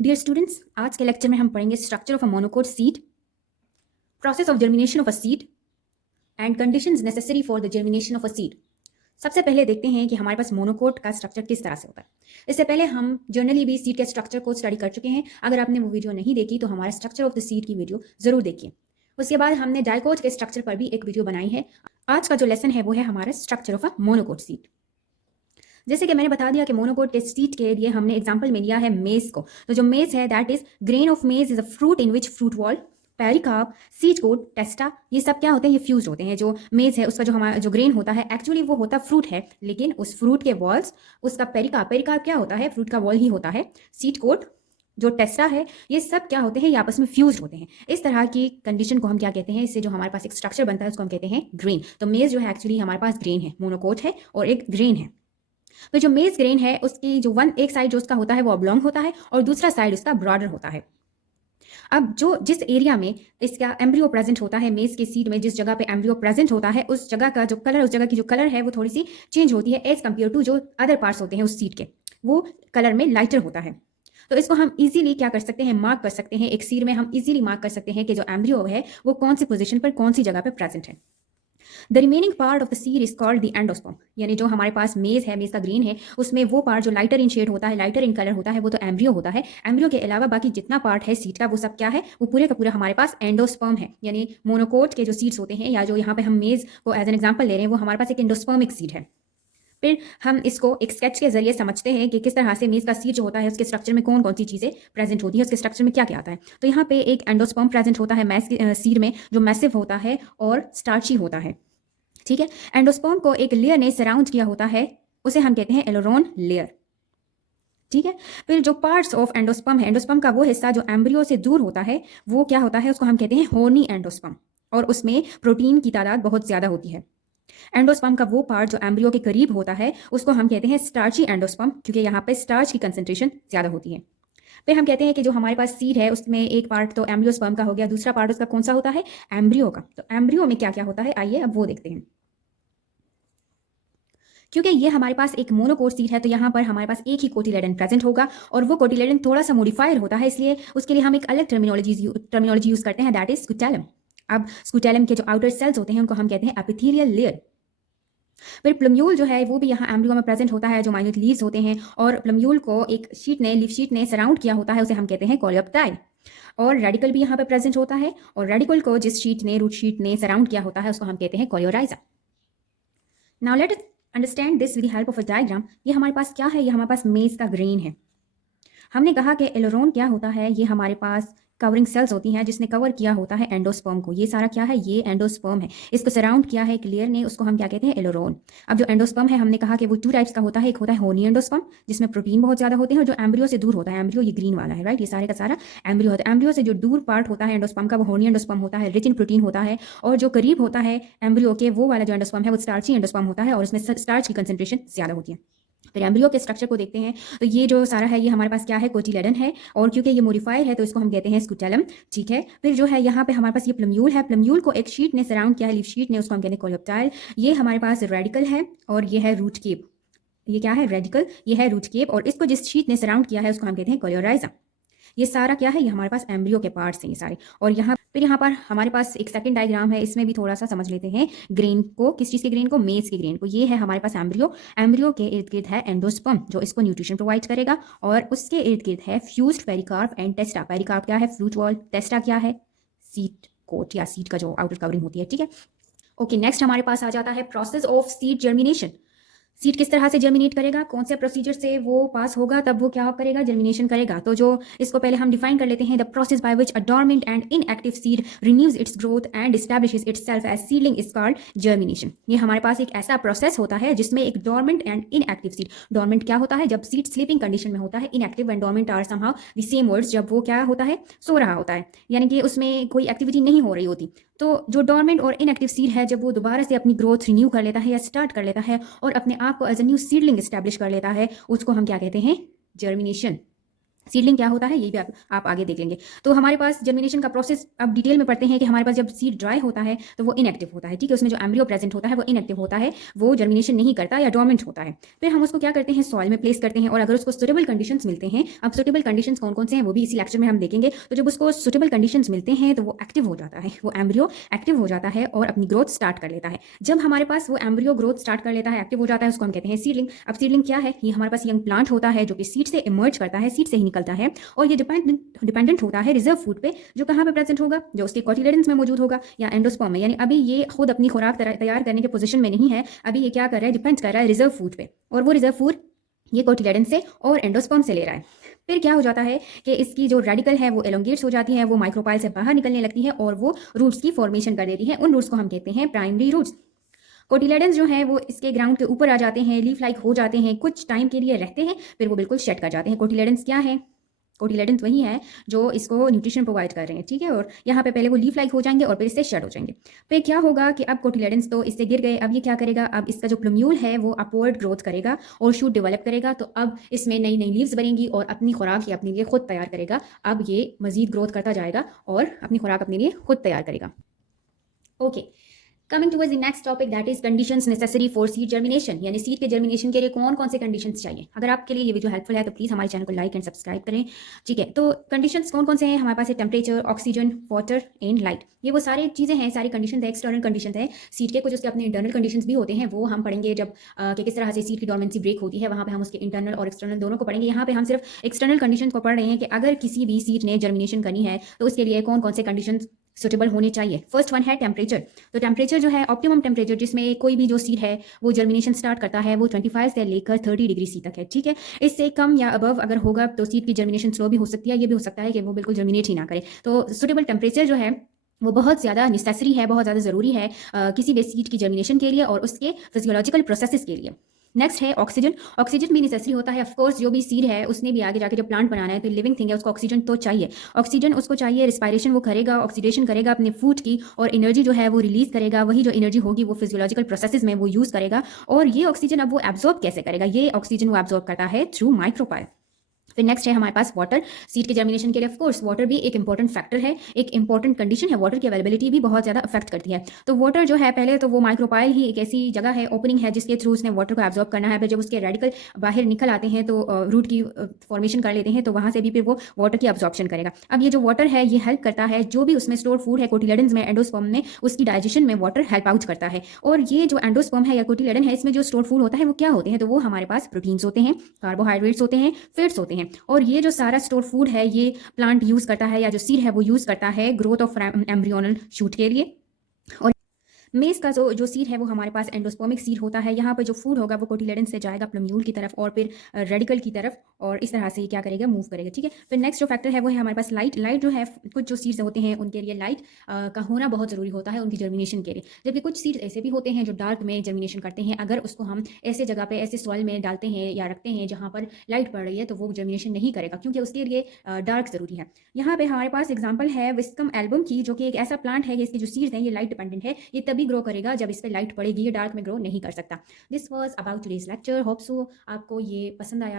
Dear students, आज के lecture में हम पढ़ेंगे structure of a monocot seed, process of germination of a seed and conditions necessary for the germination of a seed. सबसे पहले देखते हैं कि हमारे पास मोनोकोट का स्ट्रक्चर किस तरह से होता है। इससे पहले हम जनरली भी सीड के स्ट्रक्चर को स्टडी कर चुके हैं। अगर आपने वो वीडियो नहीं देखी तो हमारा स्ट्रक्चर ऑफ द सीड की वीडियो जरूर देखिए। उसके बाद हमने डाइकोट के स्ट्रक्चर पर भी एक वीडियो बनाई है। आज का जो लेसन है वो है हमारा structure of a monocot seed. जैसे कि मैंने बता दिया कि मोनोकोट के सीड के लिए हमने एग्जांपल में लिया है मेज को। तो जो मेज है that is grain of maize is a fruit in which fruit wall, pericarp, seed coat, testa, ये सब क्या होते हैं, ये फ्यूज होते हैं। जो मेज है उसका जो हमारा जो ग्रेन होता है एक्चुअली वो होता फ्रूट है, लेकिन उस फ्रूट के वॉल्स, उसका पेरिकार्प क्या होता है, फ्रूट का वॉल ही होता है। सीड कोट, जो टेस्टा है, ये सब क्या होते हैं, ये आपस में फ्यूज होते हैं। इस तरह की कंडीशन को हम क्या कहते हैं, इससे जो हमारे पास एक स्ट्रक्चर बनता है उसको हम कहते हैं ग्रेन। तो मेज जो है एक्चुअली हमारे पास ग्रेन है, मोनोकोट है और एक ग्रेन है। तो जो मेज ग्रेन है उसकी जो एक साइड जो उसका होता है वो ऑब्लॉन्ग होता है और दूसरा साइड उसका ब्रॉडर होता है। अब जो जिस एरिया में इसका एम्ब्रियो प्रेजेंट होता है, मेज के सीड में जिस जगह पे एम्ब्रियो प्रेजेंट होता है, उस जगह का जो कलर, उस जगह की जो कलर है वो थोड़ी सी चेंज होती है एज कम्पेयर टू जो अदर पार्ट्स होते हैं उस सीड के, वो कलर में लाइटर होता है। तो इसको हम इजीली क्या कर सकते हैं, मार्क कर सकते हैं। एक सीड में हम इजीली मार्क कर सकते हैं कि जो एम्ब्रियो है वो कौन सी पोजीशन पर, कौन सी जगह पर प्रेजेंट है। The remaining part of the seed is called the endosperm, यानी जो हमारे पास मेज है, मेज का ग्रीन है, उसमें वो पार्ट जो लाइटर इन शेड होता है, लाइटर इन कलर होता है, वो तो एम्ब्रियो होता है। एम्ब्रियो के अलावा बाकी जितना पार्ट है सीड का वो सब क्या है, वो पूरे का पूरा हमारे पास एंडोस्पर्म है। यानी मोनोकोट के जो सीड्स होते हैं, या जो यहाँ पे हम मेज को एज एन एग्जाम्पल ले रहे हैं, वो हमारे पास एक एंडोस्पर्मिक सीड है। फिर हम इसको एक स्केच के जरिए समझते हैं कि किस तरह से मेज का सीड जो होता है उसके स्ट्रक्चर में कौन कौन सी चीज़ें प्रेजेंट होती है, उसके स्ट्रक्चर में क्या क्या आता है। तो यहाँ पे एक एंडोस्पर्म प्रेजेंट होता है मैस सीड में, जो मैसिव होता है और स्टार्ची होता है। ठीक है, एंडोस्पर्म को एक लेयर ने सराउंड किया होता है, उसे हम कहते हैं एलोरोन लेयर। ठीक है, फिर जो पार्ट्स ऑफ एंडोस्पर्म है, एंडोस्पर्म का वो हिस्सा जो एम्ब्रियो से दूर होता है वो क्या होता है, उसको हम कहते हैं होनी एंडोस्पर्म, और उसमें प्रोटीन की तादाद बहुत ज्यादा होती है। एंडोस्पर्म का वो पार्ट जो एम्ब्रियो के करीब होता है उसको हम कहते हैं स्टार्ची एंडोस्पर्म, क्योंकि यहाँ पे स्टार्च की कंसेंट्रेशन ज्यादा होती है। फिर हम कहते हैं कि जो हमारे पास सीड है उसमें एक पार्ट तो एम्ब्रियोस्पर्म का हो गया, दूसरा पार्ट उसका कौन सा होता है, एम्ब्रियो का। तो एम्ब्रियो में क्या क्या होता है, आइए अब वो देखते हैं। क्योंकि ये हमारे पास एक मोनोकोट सीड है तो यहाँ पर हमारे पास एक ही कोटिलेडन प्रेजेंट होगा, और वो कोटिलेडन थोड़ा सा मॉडिफाइड होता है, इसलिए उसके लिए हम एक अलग टर्मिनोलॉजी यूज करते हैं, दैट इज स्कूटेलम। अब स्कूटेलम के जो आउटर सेल्स होते हैं उनको हम कहते हैं एपिथेलियल लेयर। फिर प्लम्यूल जो है वो भी यहाँ एम्ब्रियो में प्रेजेंट होता है, जो माइन्यूट लीव्स होते हैं, और प्लम्यूल को एक शीट ने, लीफ शीट ने सराउंड किया होता है, उसे हम कहते हैं कोलियोप्टाइल। और रेडिकल भी यहाँ पे प्रेजेंट होता है, और रेडिकल को जिस शीट ने, रूट शीट ने सराउंड किया होता है उसको हम कहते हैं coleorhiza. Now let us understand this with the help of a diagram. ये हमारे पास क्या है, ये हमारे पास मेज का ग्रेन है। हमने कहा कि एलोरोन क्या होता है, ये हमारे पास कवरिंग सेल्स होती हैं जिसने कवर किया होता है एंडोस्पर्म को। ये सारा क्या है, ये एंडोस्पर्म है, इसको सराउंड किया है एक लेयर ने, उसको हम क्या कहते हैं, एलोरोन। अब जो एंडोस्पर्म है हमने कहा कि वो टू टाइप्स का होता है, एक होता है होनी एंडोस्पर्म जिसमें प्रोटीन बहुत ज्यादा होते हैं, और जो एम्ब्रियो से दूर होता है, एम्ब्रियो ये ग्रीन वाला है, राइट, ये सारे का सारा एम्ब्रियो होता है। एम्ब्रियो से जो दूर पार्ट होता है एंडोस्पर्म का वो होनी एंडोस्पर्म होता है, रिच इन प्रोटीन होता है, और जो करीब होता है एम्ब्रियो के वो वाला जो एंडोस्पर्म है वो स्टार्ची एंडोस्पर्म होता है, और इसमें स्टार्च की कंसेंट्रेशन ज्यादा होती है। फिर एम्ब्रियो के स्ट्रक्चर को देखते हैं, तो ये जो सारा है ये हमारे पास क्या है, कोटिलेडन है, और क्योंकि ये मॉडिफाइड है तो इसको हम कहते हैं स्कूटेलम। ठीक है, फिर जो है यहाँ पे हमारे पास ये प्लम्यूल है, प्लम्यूल को एक शीट ने सराउंड किया है, लीफ शीट ने, उसको हम कहते हैं कोलियोप्टाइल। ये हमारे पास रेडिकल है, और ये है रूट केप। ये क्या है, रेडिकल, ये है रूट केप, और इसको जिस शीट ने सराउंड किया है उसको हम कहते हैं कोलियोराइजा। ये सारा क्या है, ये हमारे पास एम्ब्रियो के पार्ट्स हैं ये सारे। और यहाँ फिर यहाँ पर हमारे पास एक सेकंड डायग्राम है, इसमें भी थोड़ा सा समझ लेते हैं ग्रेन को, किस चीज़ के ग्रेन को, मेज के ग्रेन को। ये है हमारे पास एम्ब्रियो, एम्ब्रियो के इर्द गिर्द है एंडोस्पर्म जो इसको न्यूट्रिशन प्रोवाइड करेगा, और उसके इर्द गिर्द है फ्यूज्ड पेरिकार्प एंड टेस्टा। पेरिकार्प क्या है, फ्रूट वॉल, टेस्टा क्या है, सीड कोट या सीड का जो आउटर कवरिंग होती है। ठीक है, ओके, नेक्स्ट हमारे पास आ जाता है process of seed germination. Seed किस तरह से जर्मिनेट करेगा, कौन से प्रोसीजर से वो पास होगा, तब वो क्या करेगा, जर्मिनेशन करेगा। तो जो इसको पहले हम डिफाइन कर लेते हैं, the process by which a dormant and inactive seed renews its growth and establishes itself as seedling is called germination. ये हमारे पास एक ऐसा प्रोसेस होता है जिसमें एक dormant and inactive seed, dormant क्या होता है, जब सीड स्लीपिंग कंडीशन में होता है, inactive and dormant are somehow the same words, जब वो क्या होता है, सो रहा होता है, यानी कि उसमें कोई एक्टिविटी नहीं हो रही होती। तो जो डोरमेंट और इनएक्टिव सीड है, जब वो दोबारा से अपनी ग्रोथ रिन्यू कर लेता है या स्टार्ट कर लेता है और अपने आप को as a new seedling establish कर लेता है, उसको हम क्या कहते हैं, जर्मिनेशन। सीडलिंग क्या होता है ये भी आप आगे देख लेंगे। तो हमारे पास जर्मिनेशन का प्रोसेस अब डिटेल में पढ़ते हैं कि हमारे पास जब सीड ड्राई होता है तो वो इनएक्टिव होता है, ठीक है। उसमें जो एम्ब्रियो प्रेजेंट होता है वो इनएक्टिव होता है, वो जर्मिनेशन नहीं करता या डोरमेंट होता है। फिर हम उसको क्या करते हैं, सॉइल में प्लेस करते हैं, और अगर उसको सुटेबल कंडीशंस मिलते हैं, अब सुटेबल कंडीशंस कौन कौन से हैं वो भी इसी लेक्चर में हम देखेंगे। तो जब उसको सुटेबल कंडीशंस मिलते हैं तो वो एक्टिव हो जाता है, वो एम्ब्रियो एक्टिव हो जाता है और अपनी ग्रोथ स्टार्ट कर लेता है। जब हमारे पास वो एम्ब्रियो ग्रोथ स्टार्ट कर लेता है, एक्टिव हो जाता है, उसको हम कहते हैं सीडलिंग। अब सीडलिंग क्या है, ये हमारे पास यंग प्लांट होता है जो कि सीड से इमर्ज करता है, सीड से ही निकलता है, और ये डिपेंडेंट होता है रिजर्व फूड पे, जो कहाँ पे प्रेजेंट होगा, जो उसके कोटिलेडन्स में मौजूद होगा या एंडोस्पर्म में। यानी अभी ये खुद अपनी खुराक तैयार करने के पोजीशन में नहीं है, अभी ये क्या कर रहा है, डिपेंड कर रहा है रिजर्व फूड पे, और वो रिजर्व फूड ये कोटिलेडन से और एंडोस्पर्म से ले रहा है। फिर क्या हो जाता है कि इसकी जो रेडिकल है वो एलोंगेट्स हो जाती है, वो माइक्रोपाइल से बाहर निकलने लगती है और वो रूट्स की फॉर्मेशन कर देती है। उन रूट्स को हम कहते हैं प्राइमरी रूट्स। कोटिलेडन्स जो है वो इसके ग्राउंड के ऊपर आ जाते हैं, लीफ लाइक हो जाते हैं, कुछ टाइम के लिए रहते हैं, फिर वो बिल्कुल शेड कर जाते हैं। कोटिलेडन्स क्या है, कोटिलेडन्स वही है जो इसको न्यूट्रिशन प्रोवाइड कर रहे हैं, ठीक है। और यहाँ पे पहले वो लीफ लाइक हो जाएंगे और फिर इससे शेड हो जाएंगे। फिर क्या होगा कि अब कोटिलेडन्स तो इससे गिर गए, अब ये क्या करेगा, अब इसका जो प्लम्यूल है वो अपवर्ड ग्रोथ करेगा और शूट डेवलप करेगा। तो अब इसमें नई नई लीव्स बनेंगी और अपनी खुराक ये अपने लिए खुद तैयार करेगा। अब ये मजीद ग्रोथ करता जाएगा और अपनी खुराक अपने लिए खुद तैयार करेगा। Okay, coming towards the next topic, that is conditions necessary for seed germination. यानी सीड के जर्मिनेशन के लिए कौन कौन से कंडीशंस चाहिए। अगर आपके लिए ये वीडियो हेल्पफुल है तो प्लीज हमारे चैनल को लाइक एंड सब्सक्राइब करें, ठीक है। तो कंडीशंस कौन कौन से हैं हमारे पास है, temperature, oxygen, water and light. ये वो सारी चीजें हैं, सारी कंडीशन है, एक्सटर्नल कंडीशन है सीड के। कुछ उसके अपने इंटरनल कंडीशन भी होते हैं, वो हम पढ़ेंगे जब कि किस तरह से सीड की डोरमेंसी ब्रेक होती है, वहां पे हम उसके इंटरनल और एक्सटर्नल दोनों को पढ़ेंगे। यहाँ पे हम सिर्फ एक्सटर्नल कंडीशन को पढ़ रहे हैं कि अगर किसी भी सीड ने जर्मिनेशन करनी है तो उसके लिए कौन कौन से कंडीशन सुटेबल होने चाहिए। फर्स्ट वन है टेम्परेचर। तो टेम्परेचर जो है ऑप्टिमम टेम्परेचर जिसमें कोई भी जो सीड है वो जर्मिनेशन स्टार्ट करता है वो 25 से लेकर 30 डिग्री सी तक है, ठीक है। इससे कम या अबव अगर होगा तो सीड की जर्मिनेशन स्लो भी हो सकती है, ये भी हो सकता है कि वो बिल्कुल जर्मिनेट ही ना करे। तो सुटेबल टेम्परेचर जो है वो बहुत ज़्यादा नेसेसरी है, बहुत ज़्यादा ज़रूरी है किसी भी सीड की जर्मिनेशन के लिए और उसके फिजियोलॉजिकल प्रोसेसेस के लिए। नेक्स्ट है ऑक्सीजन। ऑक्सीजन भी नेसेसरी होता है, ऑफकोर्स जो भी सीड है उसने भी आगे जाके जब प्लांट बनाना है तो लिविंग थिंग है, उसको ऑक्सीजन तो चाहिए। ऑक्सीजन उसको चाहिए, रिस्पायरेशन वो करेगा, ऑक्सीडेशन करेगा अपने फूड की और एनर्जी जो है वो रिलीज करेगा। वही जो एनर्जी होगी वो फिजियोलॉजिकल प्रोसेसेस में वो यूज़ करेगा। और ये ऑक्सीजन अब वो एब्जॉर्ब कैसे करेगा, ये ऑक्सीजन वो एब्जॉर्ब करता है थ्रू माइक्रोपाइल। फिर नेक्स्ट है हमारे पास वाटर। सीड के जर्मिनेशन के लिए ऑफकोर्स वाटर भी एक इंपॉर्टेंट फैक्टर है, एक इंपॉर्टेंट कंडीशन है। वाटर की अवेलेबिलिटी भी बहुत ज़्यादा अफेक्ट करती है। तो वाटर जो है पहले तो वो माइक्रोपाइल ही एक ऐसी जगह है, ओपनिंग है जिसके थ्रू उसने वाटर को एब्जॉर्ब करना है। फिर जब उसके रेडिकल बाहर निकल आते हैं तो रूट की फॉर्मेशन कर लेते हैं, तो वहाँ से भी फिर वो वाटर की अब्जॉर्प्शन करेगा। अब ये जो वाटर है ये हेल्प करता है, जो भी उसमें स्टोर फूड है कोटिलेडन्स में, एंडोस्पर्म में, उसकी डाइजेशन में वाटर हेल्प आउट करता है। और ये जो एंडोस्पर्म है या कोटिलेडन है इसमें जो स्टोर फूड होता है वो क्या होते हैं, तो वो हमारे पास प्रोटीन्स होते हैं, कार्बोहाइड्रेट्स होते हैं, फैट्स होते हैं। और ये जो सारा स्टोर फूड है ये प्लांट यूज करता है या जो सीड है वो यूज करता है ग्रोथ ऑफ एम्ब्रियोनल शूट के लिए। और मेज का जो सीड है वो हमारे पास एंडोस्पर्मिक सीड होता है। यहाँ पे जो फूड होगा वो कोटिलेडन से जाएगा प्लम्यूल की तरफ और फिर रेडिकल की तरफ, और इस तरह से क्या करेगा, मूव करेगा, ठीक है। फिर नेक्स्ट जो फैक्टर है वो है हमारे पास लाइट। लाइट जो है कुछ जो सीड्स होते हैं उनके लिए लाइट का होना बहुत ज़रूरी होता है उनकी जर्मिनेशन के लिए, जबकि कुछ सीड्स ऐसे भी होते हैं जो डार्क में जर्मिनेशन करते हैं। अगर उसको हम ऐसे जगह पे ऐसे सॉइल में डालते हैं या रखते हैं जहाँ पर लाइट पड़ रही है तो वो जर्मिनेशन नहीं करेगा, क्योंकि उसके लिए डार्क ज़रूरी है। यहाँ पे हमारे पास एग्जाम्पल है विस्कम एल्बम की, जो कि एक ऐसा प्लांट है कि इसके जो सीड्स हैं ये लाइट डिपेंडेंट है, ये तभी ग्रो करेगा जब इस पे लाइट पड़ेगी, ये डार्क में ग्रो नहीं कर सकता। This was about today's lecture, hope so आपको ये पसंद आया।